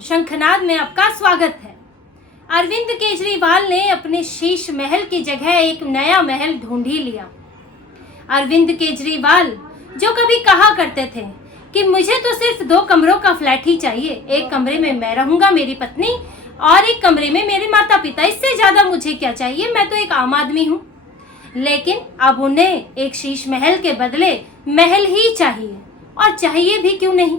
शंखनाद में आपका स्वागत है। अरविंद केजरीवाल ने अपने शीश महल की जगह एक नया महल ढूंढ ही लिया। अरविंद केजरीवाल जो कभी कहा करते थे कि मुझे तो सिर्फ 2 कमरों का फ्लैट ही चाहिए, एक कमरे में मैं रहूंगा, मेरी पत्नी, और एक कमरे में मेरे माता पिता, इससे ज्यादा मुझे क्या चाहिए, मैं तो एक आम आदमी हूँ। लेकिन अब उन्हें एक शीश महल के बदले महल ही चाहिए, और चाहिए भी क्यों नहीं,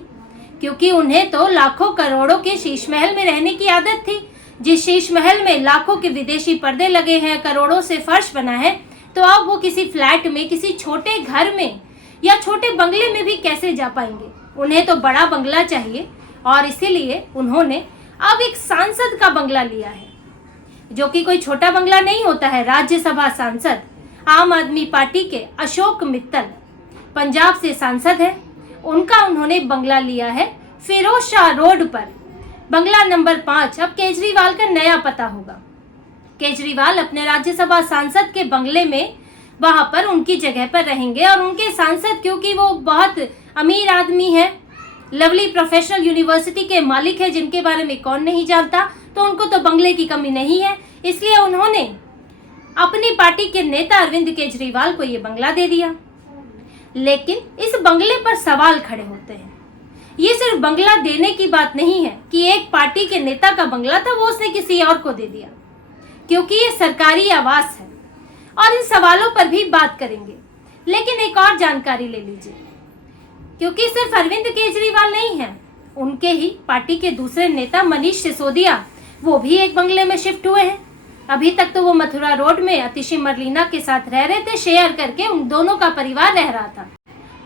क्योंकि उन्हें तो लाखों करोड़ों के शीश महल में रहने की आदत थी। जिस शीश महल में लाखों के विदेशी पर्दे लगे हैं, करोड़ों से फर्श बना है, तो अब वो किसी फ्लैट में, किसी छोटे घर में या छोटे बंगले में भी कैसे जा पाएंगे। उन्हें तो बड़ा बंगला चाहिए, और इसीलिए उन्होंने अब एक सांसद का बंगला लिया है, जो कि कोई छोटा बंगला नहीं होता है। राज्यसभा सांसद आम आदमी पार्टी के अशोक मित्तल पंजाब से सांसद है, उनका उन्होंने बंगला लिया है फिरोज शाह रोड पर, बंगला नंबर 5। अब केजरीवाल का नया पता होगा। केजरीवाल अपने राज्यसभा सांसद के बंगले में वहां पर उनकी जगह पर रहेंगे, और उनके सांसद क्योंकि वो बहुत अमीर आदमी है, लवली प्रोफेशनल यूनिवर्सिटी के मालिक है, जिनके बारे में कौन नहीं जानता, तो उनको तो बंगले की कमी नहीं है। इसलिए उन्होंने अपनी पार्टी के नेता अरविंद केजरीवाल को ये बंगला दे दिया। लेकिन इस बंगले पर सवाल खड़े होते हैं। ये सिर्फ बंगला देने की बात नहीं है कि एक पार्टी के नेता का बंगला था, वो उसने किसी और को दे दिया, क्योंकि ये सरकारी आवास है, और इन सवालों पर भी बात करेंगे। लेकिन एक और जानकारी ले लीजिए, क्योंकि सिर्फ अरविंद केजरीवाल नहीं है, उनके ही पार्टी के दूसरे नेता मनीष सिसोदिया, वो भी एक बंगले में शिफ्ट हुए हैं। अभी तक तो वो मथुरा रोड में अतिशी मरलीना के साथ रह रहे थे, शेयर करके उन दोनों का परिवार रह रहा था।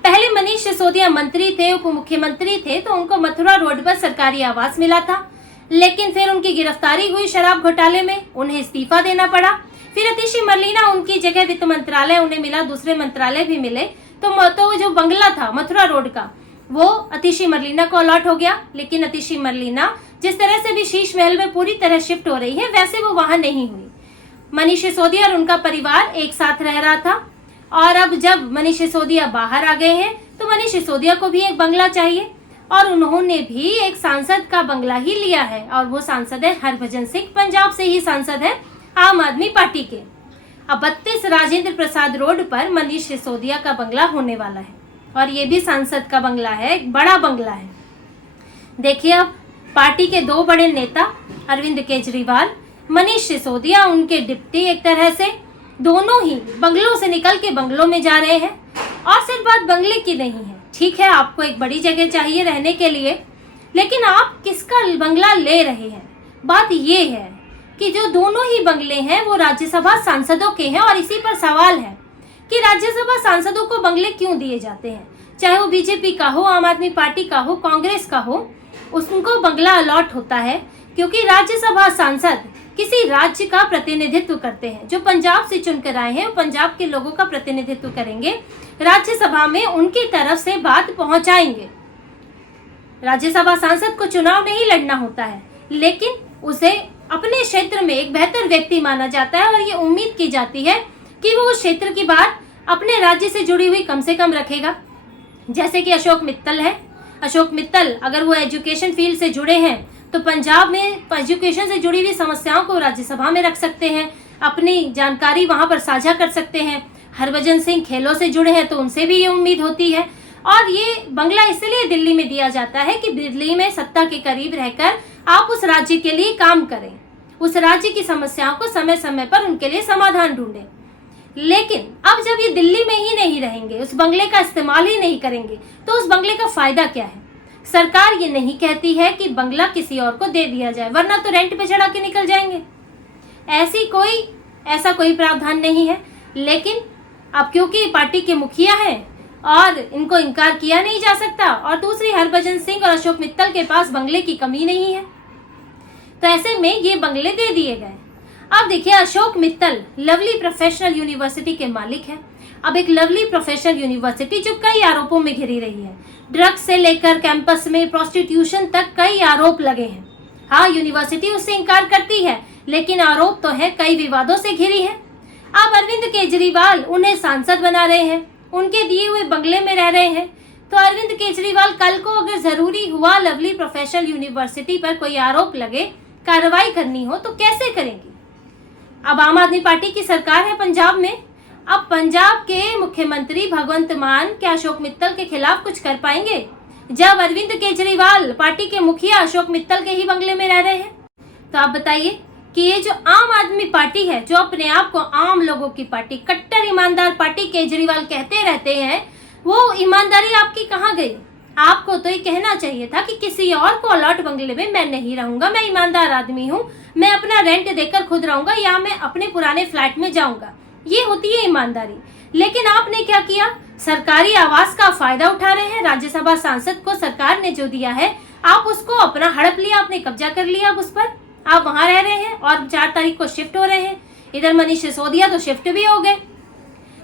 पहले मनीष सिसोदिया मंत्री थे, उप मुख्यमंत्री थे, तो उनको मथुरा रोड पर सरकारी आवास मिला था। लेकिन फिर उनकी गिरफ्तारी हुई शराब घोटाले में, उन्हें इस्तीफा देना पड़ा। फिर अतिशी मरलीना, उनकी जगह वित्त मंत्रालय उन्हें मिला, दूसरे मंत्रालय भी मिले, तो जो बंगला था मथुरा रोड का, वो अतिशी मरलीना को अलॉट हो गया। लेकिन अतिशी मरलीना जिस तरह से भी शीश महल में पूरी तरह शिफ्ट हो रही है, वैसे वो वहां नहीं हुई। मनीष सिसोदिया और उनका परिवार एक साथ रह रहा था, और अब जब मनीष सिसोदिया बाहर आ गए हैं, तो मनीष सिसोदिया को भी एक बंगला चाहिए, और उन्होंने भी एक सांसद का बंगला ही लिया है, और वो सांसद है हरभजन सिंह, पंजाब से ही सांसद है आम आदमी पार्टी के। अब 32 राजेंद्र प्रसाद रोड पर मनीष सिसोदिया का बंगला होने वाला है, और ये भी सांसद का बंगला है, एक बड़ा बंगला है। देखिए, अब पार्टी के 2 बड़े नेता अरविंद केजरीवाल, मनीष सिसोदिया, उनके डिप्टी, एक तरह से दोनों ही बंगलों से निकल के बंगलों में जा रहे हैं। और सिर्फ बात बंगले की नहीं है, ठीक है, आपको एक बड़ी जगह चाहिए रहने के लिए, लेकिन आप किसका बंगला ले रहे हैं। बात ये है कि जो दोनों ही बंगले हैं वो राज्यसभा सांसदों के हैं, और इसी पर सवाल है कि राज्यसभा सांसदों को बंगले क्यों दिए जाते हैं। चाहे वो बीजेपी का हो, आम आदमी पार्टी का हो, कांग्रेस का हो, उनको बंगला अलॉट होता है क्योंकि राज्यसभा सांसद किसी राज्य का प्रतिनिधित्व करते हैं। जो पंजाब से चुनकर आए हैं, वो पंजाब के लोगों का प्रतिनिधित्व करेंगे, राज्यसभा में उनकी तरफ से बात पहुंचाएंगे। राज्यसभा सांसद को चुनाव नहीं लड़ना होता है, लेकिन उसे अपने क्षेत्र में एक बेहतर व्यक्ति माना जाता है, और ये उम्मीद की जाती है कि वो उस क्षेत्र की बात अपने राज्य से जुड़ी हुई कम से कम रखेगा। जैसे कि अशोक मित्तल है। अशोक मित्तल अगर वो एजुकेशन फील्ड से जुड़े हैं, तो पंजाब में एजुकेशन से जुड़ी हुई समस्याओं को राज्यसभा में रख सकते हैं, अपनी जानकारी वहां पर साझा कर सकते हैं। हरभजन सिंह खेलों से जुड़े हैं, तो उनसे भी ये उम्मीद होती है। और ये बंगला इसलिए दिल्ली में दिया जाता है कि दिल्ली में सत्ता के करीब रहकर आप उस राज्य के लिए काम करें, उस राज्य की समस्याओं को समय समय पर उनके लिए समाधान ढूंढें। लेकिन अब जब ये दिल्ली में ही नहीं रहेंगे, उस बंगले का इस्तेमाल ही नहीं करेंगे, तो उस बंगले का फायदा क्या है। सरकार ये नहीं कहती है कि बंगला किसी और को दे दिया जाए, वरना तो रेंट पे चढ़ा के निकल जाएंगे। ऐसा कोई प्रावधान नहीं है। लेकिन अब क्योंकि पार्टी के मुखिया हैं और इनको इनकार किया नहीं जा सकता, और दूसरी हरभजन सिंह और अशोक मित्तल के पास बंगले की कमी नहीं है, तो ऐसे में ये बंगले दे दिए गए। अब देखिए, Ashok Mittal lovely professional university के मालिक हैं। अब एक लवली प्रोफेशनल यूनिवर्सिटी जो कई आरोपों में घिरी रही है, ड्रग्स से लेकर कैंपस में प्रोस्टिट्यूशन तक कई आरोप लगे हैं। हाँ, यूनिवर्सिटी उससे इनकार करती है, लेकिन आरोप तो है, कई विवादों से घिरी है। अब अरविंद केजरीवाल उन्हें सांसद बना रहे हैं, उनके दिए हुए बंगले में रह रहे हैं, तो अरविंद केजरीवाल कल को अगर जरूरी हुआ लवली प्रोफेशनल यूनिवर्सिटी पर कोई आरोप लगे, कार्रवाई करनी हो, तो कैसे करेंगी? अब आम आदमी पार्टी की सरकार है पंजाब में। अब पंजाब के मुख्यमंत्री भगवंत मान क्या अशोक मित्तल के खिलाफ कुछ कर पाएंगे, जब अरविंद केजरीवाल पार्टी के मुखिया अशोक मित्तल के ही बंगले में रह रहे हैं? तो आप बताइए कि ये जो आम आदमी पार्टी है, जो अपने आप को आम लोगों की पार्टी, कट्टर ईमानदार पार्टी केजरीवाल कहते रहते हैं, वो ईमानदारी आपकी कहाँ गई? आपको तो ये कहना चाहिए था कि किसी और को अलॉट बंगले में मैं नहीं रहूंगा, मैं ईमानदार आदमी हूँ, मैं अपना रेंट देकर खुद रहूंगा या मैं अपने पुराने फ्लैट में जाऊंगा। ये होती है ईमानदारी। लेकिन आपने क्या किया? सरकारी आवास का फायदा उठा रहे हैं। राज्यसभा सांसद को सरकार ने जो दिया है, आप उसको अपना हड़प लिया, आपने कब्जा कर लिया अब उस पर। आप वहां रह रहे हैं और 4 तारीख को शिफ्ट हो रहे हैं। इधर मनीष सिसोदिया तो शिफ्ट भी हो गए।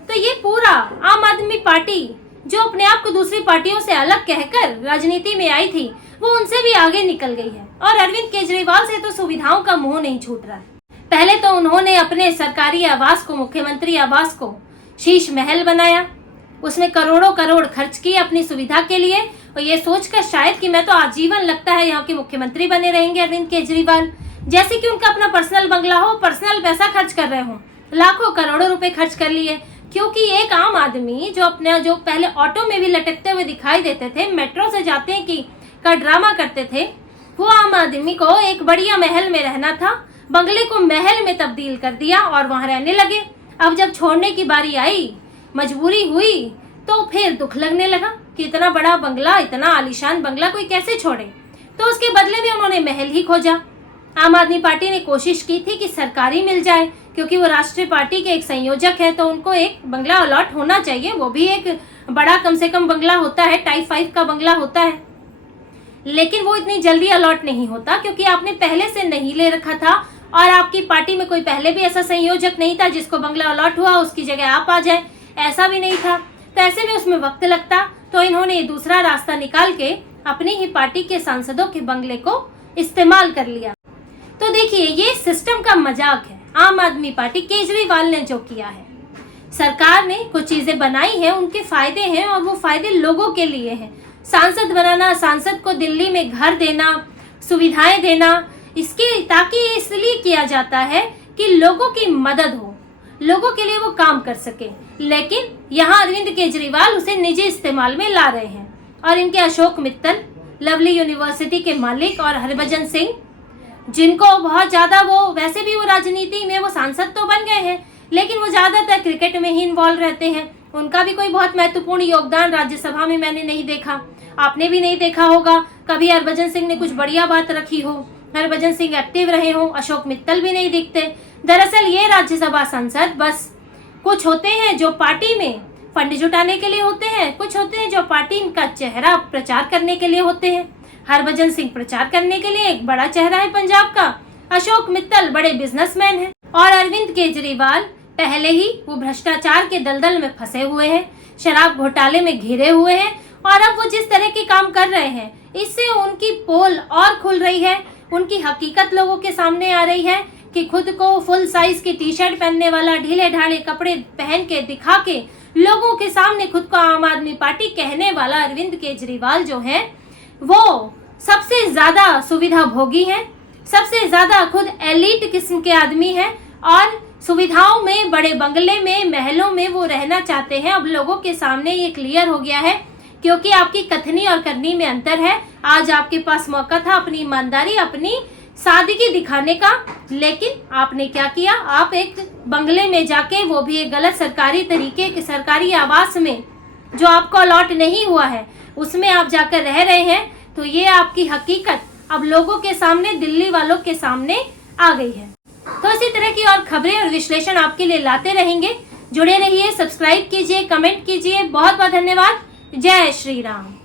तो ये पूरा आम आदमी पार्टी जो अपने आप को दूसरी पार्टियों से अलग कहकर राजनीति में आई थी, वो उनसे भी आगे निकल गई है। और अरविंद केजरीवाल से तो सुविधाओं का मुंह नहीं छूट रहा है। पहले तो उन्होंने अपने सरकारी आवास को, मुख्यमंत्री आवास को शीश महल बनाया, उसमें करोड़ों करोड़ खर्च किए अपनी सुविधा के लिए, और ये सोचकर शायद कि मैं तो आजीवन लगता है यहाँ के मुख्यमंत्री बने रहेंगे अरविंद केजरीवाल, जैसे कि उनका अपना पर्सनल बंगला हो, पर्सनल पैसा खर्च कर रहे हो, लाखों करोड़ों रुपए खर्च कर लिए। क्योंकि एक आम आदमी जो पहले ऑटो में भी लटकते हुए दिखाई देते थे, मेट्रो से जाते हैं कि का ड्रामा करते थे, वो आम आदमी को एक बढ़िया महल में रहना था, बंगले को महल में तब्दील कर दिया और वहां रहने लगे। अब जब छोड़ने की बारी आई, मजबूरी हुई, तो फिर दुख लगने लगा कि इतना बड़ा बंगला, इतना आलीशान बंगला कोई कैसे छोड़े। तो उसके बदले में उन्होंने महल ही खोजा। आम आदमी पार्टी ने कोशिश की थी कि सरकारी मिल जाए, क्योंकि वो राष्ट्रीय पार्टी के एक संयोजक है, तो उनको एक बंगला अलॉट होना चाहिए, वो भी एक बड़ा कम से कम बंगला होता है, टाइप 5 का बंगला होता है। लेकिन वो इतनी जल्दी अलॉट नहीं होता, क्योंकि आपने पहले से नहीं ले रखा था और आपकी पार्टी में कोई पहले भी ऐसा संयोजक नहीं था जिसको बंगला अलॉट हुआ उसकी जगह आप आ जाए, ऐसा भी नहीं था। तो ऐसे में उसमें वक्त लगता, तो इन्होंने दूसरा रास्ता निकाल के अपनी ही पार्टी के सांसदों के बंगले को इस्तेमाल कर लिया। तो देखिए, ये सिस्टम का मजाक है आम आदमी पार्टी केजरीवाल ने जो किया है। सरकार ने कुछ चीजें बनाई हैं, उनके फायदे हैं और वो फायदे लोगों के लिए हैं। सांसद बनाना, सांसद को दिल्ली में घर देना, सुविधाएं देना, इसके ताकि इसलिए किया जाता है कि लोगों की मदद हो, लोगों के लिए वो काम कर सके। लेकिन यहाँ अरविंद केजरीवाल उसे निजी इस्तेमाल में ला रहे हैं। और इनके अशोक मित्तल, लवली यूनिवर्सिटी के मालिक, और हरभजन सिंह, जिनको बहुत ज्यादा, वो वैसे भी वो राजनीति में वो सांसद तो बन गए हैं, लेकिन वो ज्यादातर क्रिकेट में ही इन्वॉल्व रहते हैं। उनका भी कोई बहुत महत्वपूर्ण योगदान राज्यसभा में मैंने नहीं देखा, आपने भी नहीं देखा होगा। कभी हरभजन सिंह ने कुछ बढ़िया बात रखी हो, हरभजन सिंह एक्टिव रहे हो, अशोक मित्तल भी नहीं दिखते। दरअसल ये राज्यसभा सांसद बस कुछ होते हैं जो पार्टी में फंड जुटाने के लिए होते हैं, कुछ होते हैं जो पार्टी का चेहरा प्रचार करने के लिए होते हैं। हरभजन सिंह प्रचार करने के लिए एक बड़ा चेहरा है पंजाब का, अशोक मित्तल बड़े बिजनेसमैन हैं, और अरविंद केजरीवाल पहले ही वो भ्रष्टाचार के दलदल में फंसे हुए हैं, शराब घोटाले में घिरे हुए हैं, और अब वो जिस तरह के काम कर रहे हैं, इससे उनकी पोल और खुल रही है, उनकी हकीकत लोगों के सामने आ रही है कि खुद को फुल साइज की टी शर्ट पहनने वाला, ढीले ढाले कपड़े पहन के दिखा के लोगों के सामने खुद को आम आदमी पार्टी कहने वाला अरविंद केजरीवाल जो है, वो सबसे ज्यादा सुविधा भोगी है, सबसे ज्यादा खुद एलीट किस्म के आदमी है, और सुविधाओं में, बड़े बंगले में, महलों में वो रहना चाहते हैं। अब लोगों के सामने ये क्लियर हो गया है, क्योंकि आपकी कथनी और करनी में अंतर है। आज आपके पास मौका था अपनी ईमानदारी, अपनी सादगी दिखाने का, लेकिन आपने क्या किया? आप एक बंगले में जाके, वो भी एक गलत सरकारी तरीके के सरकारी आवास में, जो आपको अलॉट नहीं हुआ है, उसमें आप जाकर रह रहे हैं। तो ये आपकी हकीकत अब लोगों के सामने, दिल्ली वालों के सामने आ गई है। तो इसी तरह की और खबरें और विश्लेषण आपके लिए लाते रहेंगे। जुड़े रहिए, सब्सक्राइब कीजिए, कमेंट कीजिए। बहुत बहुत धन्यवाद। जय श्री राम।